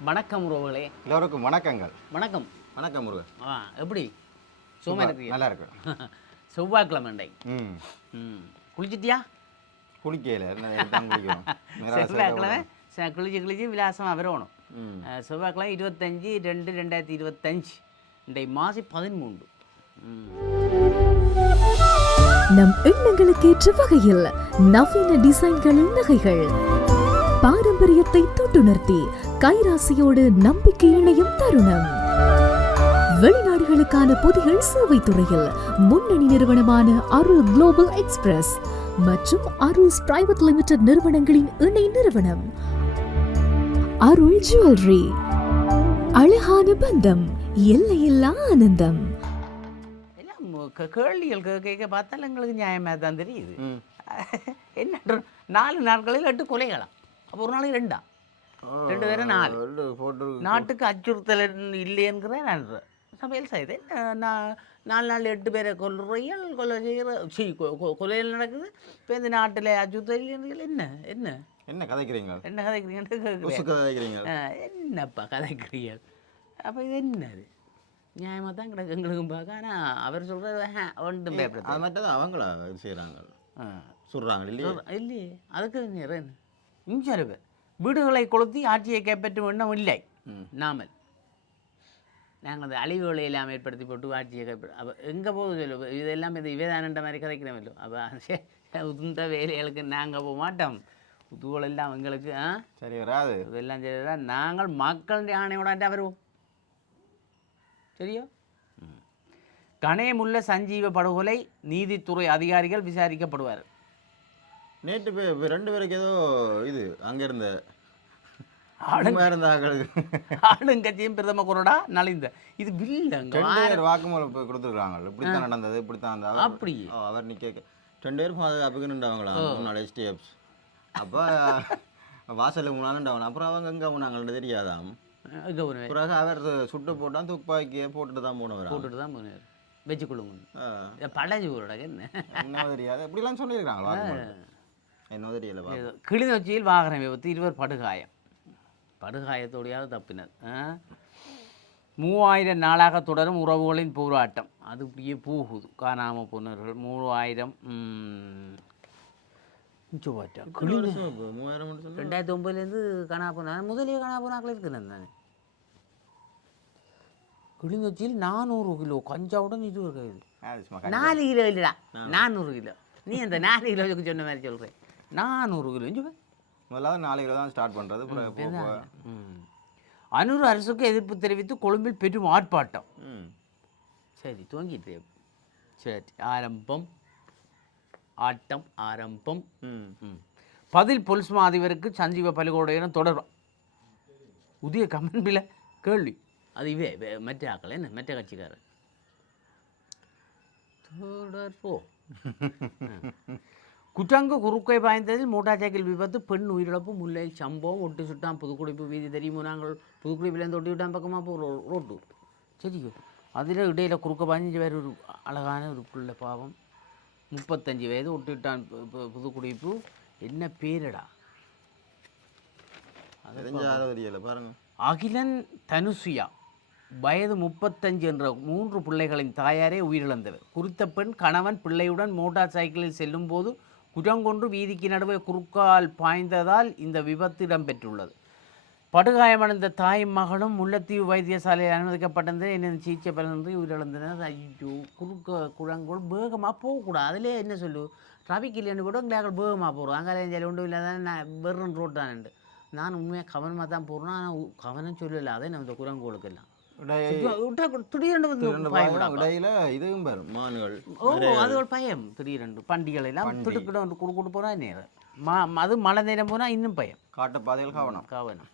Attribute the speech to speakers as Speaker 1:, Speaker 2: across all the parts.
Speaker 1: வணக்கம் உறவுகளே.
Speaker 2: எல்லோருக்கும் வணக்கங்கள்.
Speaker 1: வணக்கம்.
Speaker 2: வணக்கம் முருகன்.
Speaker 1: ஆ எப்படி? சும்மா இருக்கிறீங்க
Speaker 2: நல்லா இருக்கு
Speaker 1: செவ்வாய்க்கிழமை
Speaker 2: ம்.
Speaker 1: ம். குளிச்சிட்டியா?
Speaker 2: குளிக்கல.
Speaker 1: செவ்வாய்க்கிழமை? ச- குளிச்சு குளிச்சு விலாசமாக வரணும் செவ்வாய்க்கிழமை இருபத்தஞ்சி ரெண்டு ரெண்டாயிரத்தி இருபத்தஞ்சு. இன்றைய மாசி பதிமூன்று. ம்.
Speaker 3: நம் எண்ணங்களுக்கேற்ற வகையில் நவீன டிசைன்களின் நகைகள். பாரம்பரியத்தை தொட்டுணர்த்தி கைராசியோடு நம்பிக்கை இணையும் தருணம். வெளிநாடுகளுக்கான பொதிகள் சேவை துறையில் முன்னணி நிறுவனமான அருள் குளோபல் எக்ஸ்பிரஸ் மற்றும் அருள்ஸ் பிரைவேட் லிமிடெட் நிறுவனங்களின் இணை நிறுவனம். அருள் ஜுவல்லரி அழகான பந்தம் எல்லையில்லா ஆனந்தம்.
Speaker 1: கேள்விகள் கேட்க பார்த்தால் எங்களுக்கு நியாயமாக தான் தெரியுது. என்ன நாலு நாட்களில் எட்டு கொலைகளாம். அப்போ ஒரு நாளைக்கு ரெண்டா? ரெண்டு பேரும் நாலு. நாட்டுக்கு அச்சுறுத்தல் இல்லைங்கிற நான் சமையல் செய்து நான் நாலு நாள் எட்டு பேரை கொல்றீங்கள் கொலை செய்கிற சி கொ- கொ- கொலைகள் நடக்குது. இப்போ இந்த நாட்டில் அச்சுறுத்தல் இல்லைன்றீர்கள் என்ன? என்ன?
Speaker 2: என்ன கதைக்கிறீங்க?
Speaker 1: என்ன
Speaker 2: கதைக்கிறீங்க.
Speaker 1: என்னப்பா கதைக்கிறீர்கள் அப்போ இது என்னது? நியாயமாக தான் கிடக்கு எங்களுக்கும் பார்க்க. ஆனால் அவர் சொல்கிறது ஒன்றும்
Speaker 2: அது
Speaker 1: பயப்படுது
Speaker 2: மட்டும் தான் அவங்களா செய்கிறாங்க சொல்கிறாங்க இல்லையா?
Speaker 1: இல்லையே. அதுக்கு நேரம் இஞ்சருவு. வீடுகளை கொளுத்தி ஆட்சியை கைப்பற்றும் எண்ணம் இல்லை. நாமல். நாங்கள் அந்த அழிவுகளை எல்லாம் ஏற்படுத்தி போட்டு ஆட்சியை கைப்பற்ற அப்போ எங்கே போகுது சொல்லு? இதெல்லாம் இது இவேதானன்ற மாதிரி கதைக்கிறோமல்லோ அப்போ உந்த வேலைகளுக்கு நாங்கள் போக மாட்டோம். உதுவோல் எல்லாம் எங்களுக்கு ஆ?
Speaker 2: சரி வராது.
Speaker 1: இதெல்லாம் செய்தா நாங்கள் மக்களுடைய ஆணையோட வருவோம். சரியா? கணேமுள்ள சஞ்சீவ படுகொலை நீதித்துறை அதிகாரிகள் விசாரிக்கப்படுவார்
Speaker 2: நேற்று இப்ப ரெண்டு பேருக்கு ஏதோ இது அங்க இருந்த
Speaker 1: ஆளுங்கட்சியும் பிரதம குரடா நலிந்த. இது வில்லங்க.
Speaker 2: வாக்குமூலம் கொடுத்துருக்காங்க இப்படித்தான் நடந்தது இப்படித்தான் அந்த அவர்
Speaker 1: அப்படியே.
Speaker 2: ஓ, அவர் நிக்க ரெண்டு பேரும் பாதுகாப்புக்கு நின்றாங்களாம் முன்னாள் எஸ்டிஎஃப்ஸ் அப்போ வாசலுக்கு முன்னாள் அப்புறம் அவங்க எங்கே போனாங்கன்னு தெரியாதாம்? பிறகு அவர் சுட்டு போட்டான் துப்பாக்கியை போட்டுட்டு தான் போனவர்
Speaker 1: போட்டுட்டு தான் போனார். வச்சுக்கொள்ளுங்க. பழஞ்சு போடுறாங்க என்ன?
Speaker 2: தெரியாது. இப்படிலாம் சொல்லியிருக்காங்க
Speaker 1: கிளிநொச்சியில் வாகன விபத்து இருவர் படுகாயம். படுகாயத்தோடையாவது தப்பினர்? மூவாயிரம் நாளாக தொடரும் உறவுகளின் போராட்டம். அது இப்படியே போகுது. காணாமல் போனவர்கள் மூவாயிரம். ரெண்டாயிரத்தி ஒம்பதுலேருந்து காணா போனா முதலே காணா போனாக்கள் இருக்கிறேன் நான் கிளிநொச்சியில் நானூறு கிலோ கஞ்சாவுடன் இது
Speaker 2: கணக்கு.
Speaker 1: நாலு கிலோ இல்லைடா. நானூறு கிலோ. நீ அந்த நாலு கிலோவுக்கு சொன்ன மாதிரி சொல்கிறேன் நானூறு கிலோ இஞ்சு பாரு.
Speaker 2: முதலாவது நாலு கிலோ தான் ஸ்டார்ட் பண்ணுறது.
Speaker 1: அனூர் அரசுக்கு எதிர்ப்பு தெரிவித்து கொழும்பில் பெரும் ஆர்ப்பாட்டம்.
Speaker 2: ம்.
Speaker 1: சரி துவங்கிட்டு சரி ஆரம்பம். ஆட்டம் ஆரம்பம்.
Speaker 2: ம்.
Speaker 1: ம். பதில் பொலிஸ் மா அதிபருக்கு சஞ்சீவ பல்கோடையுடன் தொடர்பு. புதிய கமெண்ட்ல கேள்வி. அது இவே மற்ற ஆக்கள் என்ன? மற்ற கட்சிக்காரர். தொடர்போ. குற்றங்கு குறுக்கை பாய்ந்ததில் மோட்டார் சைக்கிள் விபத்து பெண் உயிரிழப்பு முல்லையில் சம்பவம் ஒட்டு சுட்டான் புதுக்குடிப்பு வீதி தெரியுமோ நாங்கள்? புதுக்குடிப்புலேருந்து ஒட்டி விட்டான் பக்கமாக போ ரோட்டு. சரியோ அதில் இடையில குறுக்க பதினஞ்சு பேர் ஒரு அழகான ஒரு பிள்ளை பாவம். முப்பத்தஞ்சு வயது ஒட்டி விட்டான் பு- பு- புதுக்குடிப்பு. என்ன பேரடா?
Speaker 2: பாருங்க.
Speaker 1: அகிலன் தனுசுயா வயது முப்பத்தஞ்சு என்ற மூன்று பிள்ளைகளின் தாயாரே உயிரிழந்தவர். குறித்த பெண் கணவன் பிள்ளையுடன் மோட்டார் சைக்கிளில் செல்லும்போது குற்றங்கொண்டு வீதிக்கு நடுவே குறுக்கால் பாய்ந்ததால் இந்த விபத்து இடம்பெற்றுள்ளது. படுகாயமடைந்த தாயும் மகளும் முல்லைத்தீவு வைத்தியசாலையில் அனுமதிக்கப்பட்டிருந்தது என்ன சிகிச்சை பலனின்றி உயிரிழந்தனர். ஐயோ குறுக்க குழங்கோள் வேகமாக போகக்கூடாது. அதிலே என்ன சொல்லு? டிராஃபிக் இல்லைன்னு கூட நாங்கள் வேகமாக போகிறோம் அங்கே சரி ஒன்றும் இல்லை தான் நான் வெறும் ரோட் தானே. நான் உண்மையாக கவனமாக தான் போகிறேன் ஆனால் கவனம் சொல்லலை. அதே நம்ம இந்த குரங்கோளுக்கு விட்டா
Speaker 2: இடையில இதுவும் வரும் மான்கள்.
Speaker 1: ஓ அது ஒரு பயம். திடீரென்று பண்டிகள் எல்லாம் திடுக்கிட வந்து குடு கொடு போனால் நேரம் மா அது மழை நேரம் போனால் இன்னும் பயம்.
Speaker 2: காட்டு பாதையில் கவனம்.
Speaker 1: கவனம்.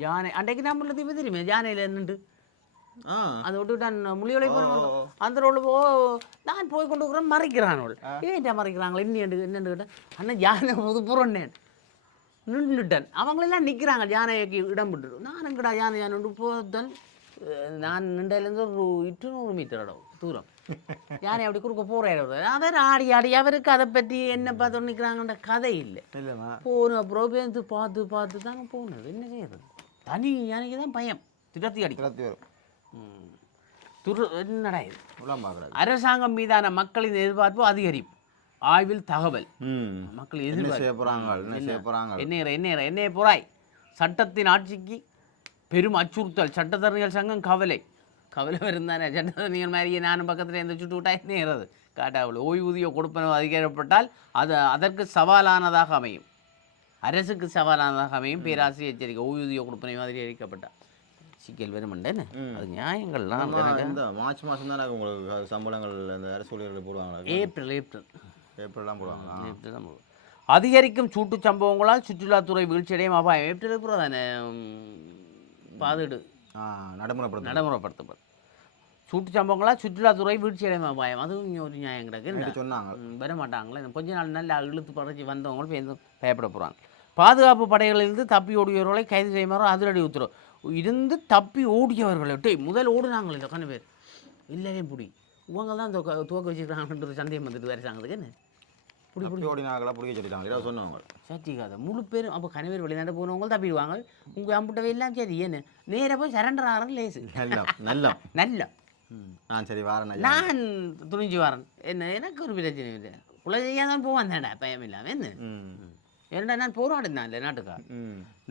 Speaker 1: யானை அன்றைக்கு நம்ம தீப தெரியுமே யானையில்
Speaker 2: ஆ.
Speaker 1: அதை விட்டுட்டான் முள்ளியோலை போன அந்த ரோடு போ நான் போய் கொண்டு இருக்கிறேன் மறைக்கிறான் அவள். ஏன்டா மறைக்கிறாங்களே இன்னும் என்னன்னு கேட்டேன் அண்ணன் யானை போது புறன்னேன் நின்றுட்டேன். அவங்களெல்லாம் நிற்கிறாங்க யானைக்கு இடம் விட்டு நான் எங்கடா யானை யானை போதான் நான் நின்றதுலேருந்து ஒரு இட்டுநூறு மீட்டர் இடம் தூரம். யானை அப்படி குறுக்க போகிறேன் அவர். ஆடி ஆடி. அவருக்கு அதை பற்றி என்ன பார்த்து நிற்கிறாங்கன்ற கதை இல்லை. போன அப்புறம் பேருந்து பார்த்து பார்த்து தாங்க போனது. என்ன செய்யறது? தனி யானைக்கு தான் பயம். திரத்தி அடி.
Speaker 2: இருபத்தி வரும்.
Speaker 1: துரு என்னடா இது? அரசாங்கம் மீதான மக்களின் எதிர்பார்ப்பு அதிகரிப்பு. ஆய்வில் தகவல். மக்கள் எதிர்பார்ப்பு.
Speaker 2: என்ன செய்ய போகிறாங்க
Speaker 1: என்ன என்ன என்ன போறாய்? சட்டத்தின் ஆட்சிக்கு பெரும் அச்சுறுத்தல். சட்டத்தரணிகள் சங்கம் கவலை. கவலை இருந்தானே சட்டத்தரணிகள் மாதிரியே நானும் பக்கத்தில் இருந்து சுட்டு விட்டா ஏறது? காட்டாவில் ஓய்வூதிய கொடுப்பனவு அதிகரிக்கப்பட்டால் அது அதற்கு சவாலானதாக அமையும். அரசுக்கு சவாலானதாக அமையும். பேராசிரியர் எச்சரிக்கை. ஓய்வூதிய கொடுப்பனவு அதிகரிக்கப்பட்டால். சிக்கல் வருமண்டேன்னு அது நியாயங்கள்லாம்.
Speaker 2: இந்த மார்ச் மாதம் தானே உங்களுக்கு சம்பளங்கள் இந்த அரசு ஊழியர்கள் போடுவாங்களா?
Speaker 1: April April.
Speaker 2: ஏப்ரல்லாம் போடுவாங்களா?
Speaker 1: ஏப்ரல் தான் போடுவோம். அதிகரிக்கும் சூட்டுச் சம்பவங்களால் சுற்றுலாத்துறை வீழ்ச்சியடையும். அபாயம் ஏப்ரல் தானே? பாதுடு.
Speaker 2: நடைமுறைப்படுத்த
Speaker 1: நடைமுறைப்படுத்தப்படும். சூட்டு சம்பவங்களால் சுற்றுலாத்துறை வீழ்ச்சியடையும் அபாயம் அதுவும் இங்கே ஒரு நியாயம் கிடக்கு.
Speaker 2: சொன்னாங்க.
Speaker 1: வர மாட்டாங்களே. கொஞ்ச நாள் நல்லா இழுத்து படைச்சி வந்தவங்களும் பேருந்து பயப்பட போகிறாங்க பாதுகாப்பு படைகளிலிருந்து தப்பி ஓடியவர்களை கைது செய்யுமாறு அதிரடி உத்தரவு. இருந்து தப்பி ஓடியவர்களை. டேய் முதல் ஓடுனாங்களே கண்ணு பேர்? இல்லையும் புடி இவங்க தான் இந்த க- துவக்க வச்சுக்கிறாங்கன்றது சந்தேகம் வந்துட்டு வேறு சாங்களுக்கு என்ன?
Speaker 2: அப்படி ஓடினாங்களா பிடிக்க சொல்லிட்டாங்க. இதான் சொன்னவங்க.
Speaker 1: சத்திக்காத முழு பேரும் அப்போ கணவர் வெளிநாட்டு போனவங்க தப்பிடுவாங்க. உங்கள் அம்புட்டவை எல்லாம் சரி என்ன நேராக போய் சரண்டர் ஆகிறேன் லேசு.
Speaker 2: நல்லம் நல்லம்.
Speaker 1: நல்ல
Speaker 2: ஆ சரி வாரேன்
Speaker 1: நான் துணிஞ்சு வரேன். என்ன எனக்கு ஒரு பிரச்சனை இல்லை. குலை செய்யாதான் போவான் தானே பயம் இல்லாமல் என்ன?
Speaker 2: ம்
Speaker 1: ஏன்டா நான் போராடினேன் இல்லை நாட்டுக்கா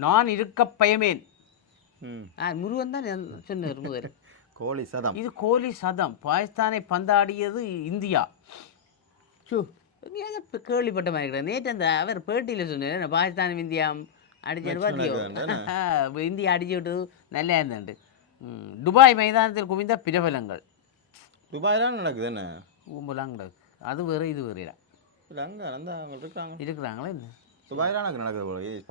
Speaker 1: நான் இருக்க பயமேன் முருகன் தான் சொன்னார்
Speaker 2: கோழி சதம்.
Speaker 1: இது கோலி சதம். பாகிஸ்தானை பந்தாடியது இந்தியா. சோ. இப்ப கேள்விப்பட்ட மாதிரி கிடையாது நேற்று அந்த அவர் பேட்டியில் சொன்னார் பாகிஸ்தான் இந்தியா அடிச்சு
Speaker 2: நடக்குதுன்னு
Speaker 1: இந்தியா அடிச்சு விட்டது நல்லா இருந்துண்டு துபாய் மைதானத்தில் குவிந்த பிரபலங்கள்
Speaker 2: துபாயிலாம் நடக்குது என்ன
Speaker 1: கும்பலாம் கிடக்கு அது வேறு இது வேறு
Speaker 2: இல்லை அங்கே அந்த அவங்க இருக்காங்க
Speaker 1: இருக்கிறாங்களா என்ன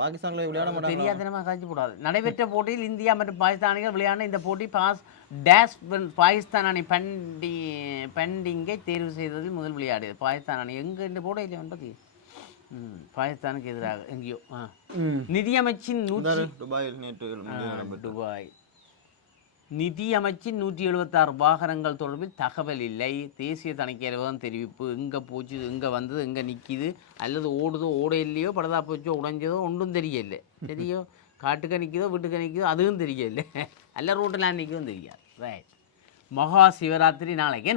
Speaker 2: பாகிஸ்தானில் விளையாட மாட்டாங்க
Speaker 1: தெரியாதனமாக போடாது. நடைபெற்ற போட்டியில் இந்தியா மற்றும் பாகிஸ்தான் அணிகள் விளையாடின இந்த போட்டி பாஸ் டேஷ் பாகிஸ்தான் அணி பண்டி பண்டிங்கை தேர்வு செய்ததில் முதல் விளையாடியது. பாகிஸ்தான் அணி எங்கே இந்த போட இல்லை ம் பாகிஸ்தானுக்கு எதிராக எங்கேயோ. நிதியமைச்சின் நூற்றி
Speaker 2: துபாயில் நேற்று.
Speaker 1: துபாய். நிதி அமைச்சின் நூற்றி எழுபத்தாறு வாகனங்கள் தொடர்பில் தகவல் இல்லை. தேசிய தணிக்கை அலுவலகம் தெரிவிப்பு எங்கே போச்சு எங்கே வந்தது எங்கே நிற்கிது அல்லது ஓடுதோ ஓட இல்லையோ படதா போச்சோ உடைஞ்சதோ ஒன்றும் தெரியல சரியோ காட்டுக்க நிற்கிதோ வீட்டுக்கு நிற்கிதோ அதுவும் தெரியல அல்ல ரோட்டில் நிற்கவும் தெரியாது. ரைட் மகா சிவராத்திரி நாளைக்கு.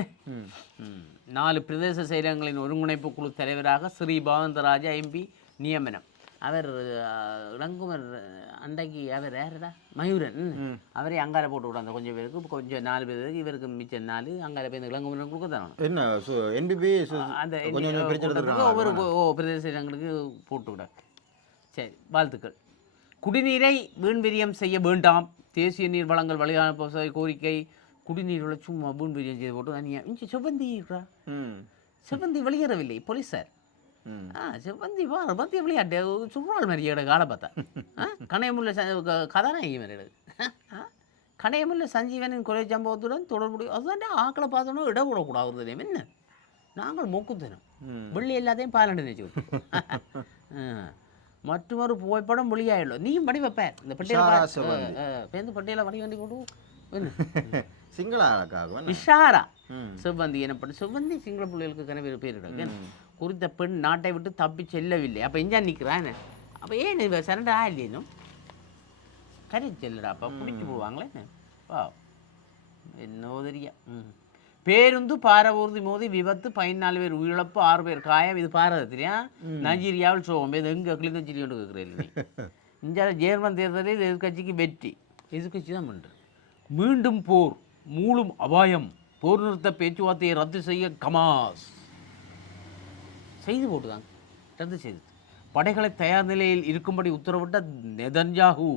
Speaker 1: நாலு பிரதேச செயலகங்களின் ஒருங்கிணைப்பு குழு தலைவராக ஸ்ரீ பாவந்தராஜா எம்பி நியமனம். அவர் அஹ், இளங்குமர் அன்றைக்கு அவர் யாருடா? மயூரன். அவரே அங்கார போட்டு விடாங்க கொஞ்சம் பேருக்கு. கொஞ்சம் நாலு பேருக்கு இவருக்கு மிச்சம் நாலு அங்கார பேர் இளங்குமரன் கொடுக்க தரணும்
Speaker 2: என்ன என்பிபி
Speaker 1: அந்த ஒவ்வொரு கு- ஓ பிரதேச இடங்களுக்கு போட்டு விட சரி வாழ்த்துக்கள். குடிநீரை வீண்விரியம் செய்ய வேண்டாம். தேசிய நீர் வளங்கள் வழிகாண கோரிக்கை. குடிநீர்களை சும்மா வீண்விரியம் செய்து போட்டு நீ இங்கே செவ்வந்தி செவ்வந்தி வெளியேறவில்லை போலீஸார் செவ்வந்தி வா பத்திய விளையாட்டு. சுற்றுலாள் மாதிரி எட காலை பார்த்தா. கணையமுள்ள கதாநாயகி மாதிரி எடு கணையமுள்ள சஞ்சீவனின் கொலை சம்பவத்துடன் தொடர்புடைய அதுதான் ஆக்களை பார்த்தோன்னா இட விடக்கூடாது தெரியும்? என்ன? நாங்கள் மூக்குத்தனம். வெள்ளி எல்லாத்தையும் பாலண்டு நினைச்சு மற்றொரு புகைப்படம் வெளியாயிடும் நீயும் படி வைப்பேன் இந்த பட்டியல பட்டியல வடி வண்டி கொண்டு என்ன? இஷாரா செவ்வந்தி எனப்படும் செவ்வந்தி சிங்கள பிள்ளைகளுக்கு கனவு பேர் இருக்கு குறித்த பெண் நாட்டை விட்டு தப்பி செல்லவில்லை. அப்போ எஞ்சா நிற்கிறான் அப்போ ஏன் இவ சரண்டா இல்லையும் கறி செல்லுடா அப்போ பிடிச்சி போடுவாங்களே என்ன? வா என்னவோ தெரியா. ம். பேருந்து பாரவூர்தி மோதி விபத்து பதினாலு பேர் உயிரிழப்பு ஆறு பேர் காயம். இது பாரத தெரியா? நைஜீரியாவில் சோகம். இது எங்கே கிளிநொச்சியில் கொண்டு கேட்குறேன் இந்தியாவில் ஜேர்மன் தேர்தலில் எதிர்க்கட்சிக்கு வெற்றி. எதிர்க்கட்சி தான் பண்ணுறது மீண்டும் போர் மூளும் அபாயம். போர் நிறுத்த பேச்சுவார்த்தையை ரத்து செய்ய கமாஸ். செய்து போட்டுதாங்க ரத்து செய்து. படைகளை தயார் நிலையில் இருக்கும்படி உத்தரவிட்ட நெதன்யாகு.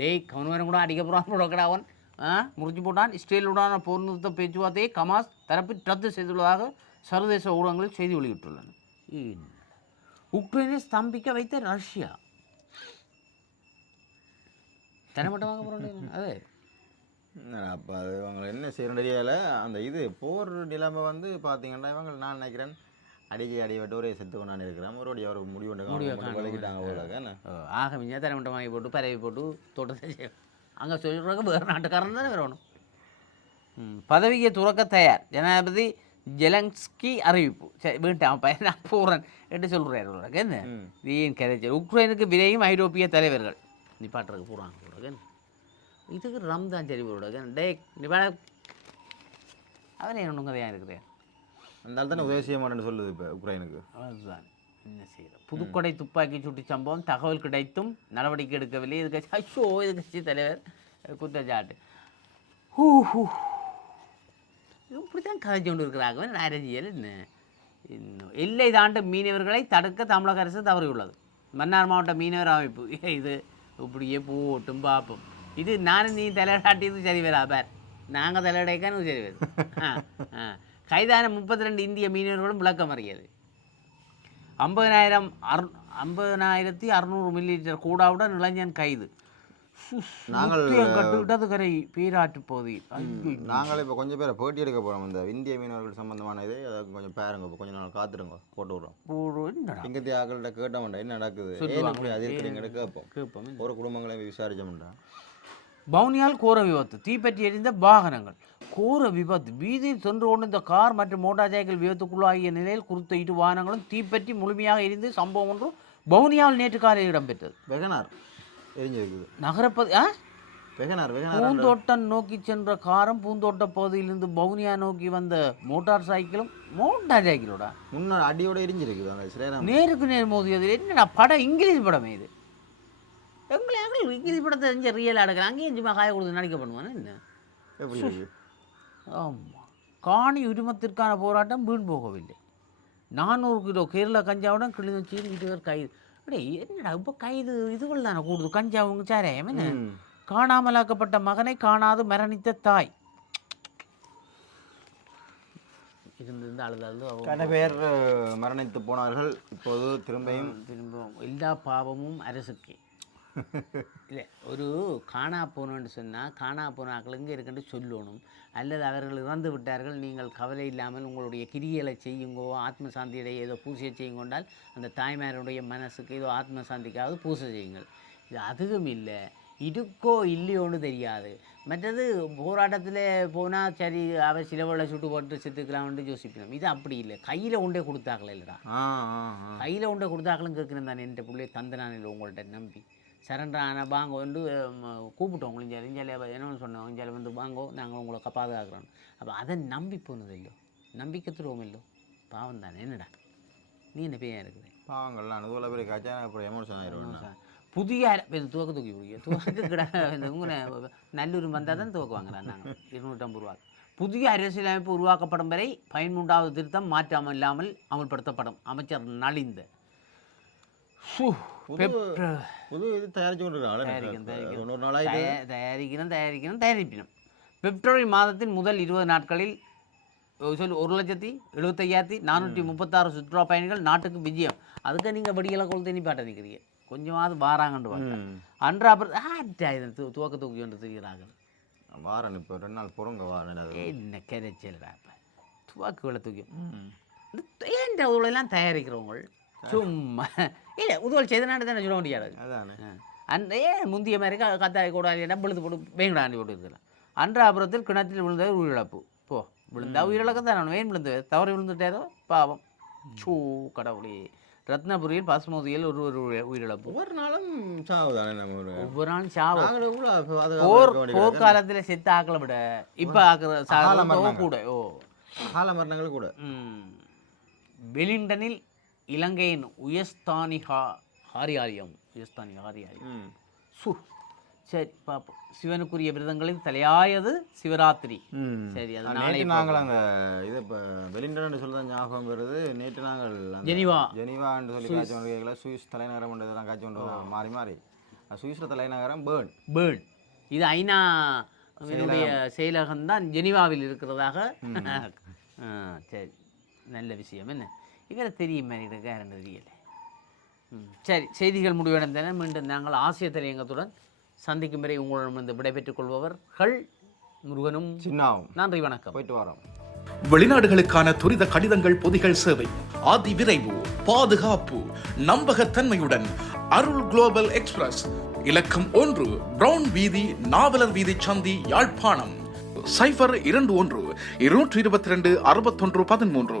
Speaker 1: டேய் கவனம் கூட அடிக்க போகிறான் அவன். ஆ முறிஞ்சு போட்டான். இஸ்ரேலுடான போர் நிறுத்த பேச்சுவார்த்தையை கமாஸ் தரப்பில் ரத்து செய்துள்ளதாக சர்வதேச ஊடகங்களில் செய்தி வெளியிட்டுள்ளன. உக்ரைனை ஸ்தம்பிக்க வைத்த ரஷ்யா. தனமட்டமாக போகிறோம் அது.
Speaker 2: அப்போ அது அவங்க என்ன செய்யணும் தெரியல. அந்த இது போர் நிலைமை வந்து பார்த்தீங்கன்னா இவங்க நான் நினைக்கிறேன் அடிக்கி அடி விட்டு ஒரே செத்து கொண்டாந்து இருக்கிறேன். மறுபடியும் அவர் முடிவு விளக்கிட்டாங்க என்ன?
Speaker 1: ஆக மிஞ்சா தரமட்டம் வாங்கி போட்டு பரவி போட்டு தோட்டத்தை செய்யும் அங்கே சொல்லிடுறாங்க வேறு நாட்டுக்காரன் தானே வரணும் பதவியை துறக்க தயார். ஜனாதிபதி ஜெலன்ஸ்கி அறிவிப்பு. சரி வீட்டான் பையன் நான் போகிறேன் என்று சொல்கிறார் உனக்கு என்ன ஏன் கதைச்சல் உக்ரைனுக்கு விரையும் ஐரோப்பிய தலைவர்கள். நிப்பாட்டுறதுக்கு போகிறாங்க போடுறேன் இதுக்கு ரம்தான் சரி போடுறேன் டே நிப்பாட அவன் என்னங்கதையாக இருக்கிறேன்?
Speaker 2: அந்த தானே உதவி செய்ய மாட்டேன்னு சொல்லுது இப்போ உக்ரைனுக்கு.
Speaker 1: அதுதான். என்ன செய்யறது? புதுக்கொடை துப்பாக்கி சூட்டு சம்பவம் தகவல் கிடைத்தும் நடவடிக்கை எடுக்கவில்லை. இது கட்சி ஐயோ இது கட்சி தலைவர் குற்றச்சாட்டு. ஹூ ஹூ. இப்படி தான் கதைச்சு கொண்டு இருக்கிறாங்க. அரசியல் என்ன? இன்னும் எல்லை தாண்ட மீனவர்களை தடுக்க தமிழக அரசு தவறியுள்ளது. மன்னார் மாவட்ட மீனவர் அமைப்பு. இது இப்படியே போட்டும் பார்ப்போம் இது நானும் நீ தலையாட்டியது சரி வராபார் நாங்கள் தலையடைக்கானு சரி வரும் ஆ ஆ. கைதான முப்பத்தி ரெண்டு இந்திய மீனவர்களும் விளக்கம் அறியாது ஐம்பதனாயிரம் அறு ஐம்பதனாயிரத்தி அறுநூறு மில்லி லிட்டர் கூடாவுடன் இளைஞன் கைது.
Speaker 2: நாங்கள்
Speaker 1: கட்டுவிட்டது கரை பேராட்டு ஐயோ.
Speaker 2: நாங்கள் இப்போ கொஞ்சம் பேரை பேட்டி எடுக்க போகிறோம் இந்த இந்திய மீனவர்கள் சம்பந்தமான இது அதை கொஞ்சம் பாருங்க. இப்போ கொஞ்சம் நாள் காத்துருங்க போட்டு விட்றோம். இங்கத்தி ஆக்கள்கிட்ட கேட்டோம்டா என்ன நடக்குது? ஏன். இப்படி அது இருக்கிறீங்க கேட்போம்.
Speaker 1: கேட்போம்
Speaker 2: ஒரு குடும்பங்களையும் விசாரிச்சோம்டா
Speaker 1: வவுனியால் கோர விபத்து தீப்பற்றி எரிந்த வாகனங்கள். கோர விபத்து. வீதியில் சென்று கொண்டு இந்த கார் மற்றும் மோட்டார் சைக்கிள் விபத்துக்குள்ளாகிய நிலையில் குறித்த இரு வாகனங்களும் தீப்பற்றி முழுமையாக எரிந்து சம்பவம் ஒன்று வவுனியாவில் நேற்று காலையில் இடம்பெற்றது.
Speaker 2: வெகனார் எரிஞ்சிருக்குது.
Speaker 1: நகரப்பதி ஆ?
Speaker 2: வெகனார் வெகனார்
Speaker 1: பூந்தோட்டம் நோக்கி சென்ற காரும் பூந்தோட்ட பகுதியிலிருந்து வவுனியா நோக்கி வந்த மோட்டார் சைக்கிளும் மோட்டார் சைக்கிளோட?
Speaker 2: முன்னாடி அடியோட எரிஞ்சிருக்குது
Speaker 1: நேருக்கு நேர் மோதியது என்னடா படம் இங்கிலீஷ் படமே இது? எங்களை இங்கிலீஷ் படத்தை தெரிஞ்ச ரியல் எடுக்கிறாங்க. அங்கேயும் சும்மா காய கொடுத்து நடிக்க பண்ணுவானே என்ன?
Speaker 2: எப்படி
Speaker 1: ஆமாம் காணி உரிமத்திற்கான போராட்டம் வீண் போகவில்லை. நானூறு கிலோ கேரளா கஞ்சாவுடன் கிளிநொச்சியில் இருவர் கைது. அடே என்னடா இப்போ கைது இதுகள் தானே கூடுது? கஞ்சாவுங்க சாராயம் என்ன. காணாமலாக்கப்பட்ட மகனை காணாது மரணித்த தாய். இருந்து இருந்து அழுது அழுது அவ
Speaker 2: பல பேர் மரணித்து போனார்கள். இப்போது திரும்பியும்
Speaker 1: திரும்ப எல்லா பாவமும் அரசுக்கு. இல்லை ஒரு காணா போனோன்னு சொன்னால் காணா போன ஆக்கள் எங்கே இருக்குன்னு சொல்லணும். அல்லது அவர்கள் இறந்து விட்டார்கள் நீங்கள் கவலை இல்லாமல் உங்களுடைய கிரியலை செய்யுங்கோ ஆத்ம சாந்தியுடைய ஏதோ பூசையை செய்யுங்கொண்டால் அந்த தாய்மாருடைய மனசுக்கு ஏதோ ஆத்ம சாந்திக்காவது பூசை செய்யுங்கள். இது அதுவும் இல்லை இருக்கோ இல்லையோன்னு தெரியாது. மற்றது போராட்டத்தில் போனால் சரி அவர் சிலவளை சுட்டு போட்டு செத்துக்கலாம்னு யோசிக்கணும் இது அப்படி இல்லை கையில் கொண்டே கொடுத்தாங்களே இல்லைடா. கையில் உண்டை கொடுத்தாக்களும் கேட்குறேன் தானே என் பிள்ளைய தந்தனான் இல்லை உங்கள்கிட்ட நம்பி. சரண்டர் ஆனால் வாங்க வந்து கூப்பிட்டோம் உங்களிஞ்சால் இஞ்சாலே என்னன்னு சொன்னோம்? இஞ்சாலே வந்து வாங்கோ நாங்கள் உங்களை பாதுகாக்கிறோம். அப்போ அதை நம்பி போனது இல்லோ நம்பிக்கை துருவம் இல்லோ பாவம் தானே என்னடா? நீ என்ன பையன் இருக்குது?
Speaker 2: பாவங்கள்லாம் அனுகூல பேர் காய்ச்சா அப்புறம் எமோஷன் ஆயிடுவேன்
Speaker 1: புதிய இப்ப துவக்க தூக்கி பிடிக்கும் துவக்க கிட உங்களை நல்லூர் வந்தால் தான் துவக்குவாங்களா நாங்கள் இருநூற்றம்பது ரூபா. புதிய அரசியலமைப்பு உருவாக்கப்படும் வரை பதிமூன்றாவது திருத்தம் மாற்றம் இல்லாமல் அமல்படுத்தப்படும். அமைச்சர் நலிந்த. சு,
Speaker 2: தொண்ணூறு நாளாயிட்டு
Speaker 1: தயா- தயாரிக்கணும் தயாரிக்கணும் தயாரிப்பினும் பிப்ரவரி மாதத்தின் முதல் இருபது நாட்களில் சொல்லு ஒரு லட்சத்தி எழுபத்தையாயிரத்தி நானூற்றி முப்பத்தாறு சுற்றுலா பயணிகள் நாட்டுக்கு விஜயம் அதுக்கு நீங்கள் படிக்கலை கொளுத்து நீ பாட்ட நிற்கிறீங்க கொஞ்சமாவது வாராங்கண்டு வாங்க. அன்றா அப்புறம் ஆட்டா இது துவக்க தூக்கி கொண்டு திரிகிறாங்க
Speaker 2: வாரன் இப்போ ரெண்டு நாள் பொறுங்க வாரன்
Speaker 1: என்ன கரைச்சல்டா இப்போ துவாக்குகளை தூக்கி
Speaker 2: ம்.
Speaker 1: இந்த ஏன் உதவெல்லாம் தயாரிக்கிறவங்க சும்மா. இல்லை உதவல் செய்தனாட்டு தானே சொல்ல முடியாது
Speaker 2: அதானே.
Speaker 1: ஏன் முந்திய மாதிரி கத்தாய் கூடாது டம்பிழுத்து போட்டு வேங்கடாண்டி போட்டு இருக்கலாம். அன்றாபுரத்தில் கிணற்றில் விழுந்தது உயிரிழப்பு. போ விழுந்தா உயிரிழக்க தான் வேன் விழுந்தது? தவறி விழுந்துட்டாரோ? பாவம். சூ கடவுளே. ரத்னபுரியில் பசுமோதியில் ஒரு ஒரு உயிர்- உயிரிழப்பு.
Speaker 2: ஒவ்வொரு நாளும் நம்ம ஒரு
Speaker 1: ஒவ்வொரு நாளும் சாவு. போர் போர்க்காலத்தில் செத்து ஆக்களை விட இப்போ ஆக்கிற. கூட ஓ.
Speaker 2: கால மரணங்கள் கூட.
Speaker 1: வெலிங்டனில் இலங்கையின் உயஸ்தானி ஹா ஹாரியாரியம். உயஸ்தானி ஹாரியாரியம். சு சரி பார்ப்போம் சிவனுக்குரிய விரதங்களில் தலையாயது சிவராத்திரி. சரி அது நாளை
Speaker 2: நாங்கள் அங்கே இது இப்போ வெலிங்டன் சொல்ல ஞாபகம் வருது நேற்று நாங்கள்
Speaker 1: ஜெனீவா.
Speaker 2: ஜெனீவான்னு சொல்லி காய்ச்சி கொண்டு கேட்கல. சுவிஸ் தலைநகரம் கொண்டு இதெல்லாம் காய்ச்சி கொண்டு மாறி மாறி. அது சுவிஸில் தலைநகரம் பேர்ன்.
Speaker 1: பேர்ன். இது ஐநா இதனுடைய செயலகம். தான் ஜெனீவாவில் இருக்கிறதாக. சரி. நல்ல விஷயம் என்ன? இவரை தெரியும் மாதிரி இருக்காருன்னு தெரியல ம், சரி செய்திகள் முடிவடைந்தன. மீண்டும் நாங்கள் ஆசிய தலையங்கத்துடன் சந்திக்கும் வரை உங்களிடமிருந்து விடைபெற்றுக் கொள்பவர்கள் முருகனும்
Speaker 2: சின்னாவும்.
Speaker 1: நன்றி வணக்கம்.
Speaker 2: போயிட்டு வரோம்.
Speaker 4: வெளிநாடுகளுக்கான துரித கடிதங்கள் பொதிகள் சேவை அதி விரைவு பாதுகாப்பு நம்பகத்தன்மையுடன் அருள் குளோபல் எக்ஸ்பிரஸ் இலக்கம் ஒன்று பிரவுன் வீதி நாவலர் வீதி சந்தி யாழ்ப்பாணம். சைபர் இரண்டு ஒன்று இருநூற்றி இருபத்தி ரெண்டு அறுபத்தொன்று பதிமூன்று.